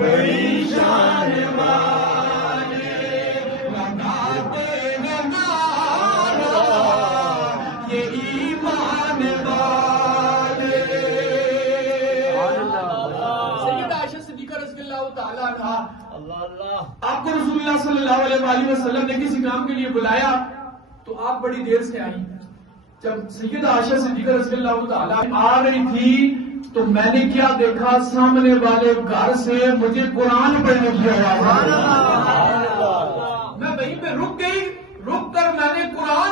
بڑی شان والے لگاتے ہیں نعرہ یہ ایمان والے. سیدہ عائشہ صدیقہ رضی اللہ تعالیٰ عنہا، آپ کو رسول اللہ صلی اللہ علیہ وآلہ وسلم نے کسی کام کے لیے بلایا تو آپ بڑی دیر سے آئی. جب سیدہ عائشہ صدیقہ رضی اللہ تعالیٰ آ رہی تھی تو میں نے کیا دیکھا، سامنے والے گھر سے مجھے قرآن پڑھنے کی آواز. میں وہیں پہ رک گئی، رک کر میں نے قرآن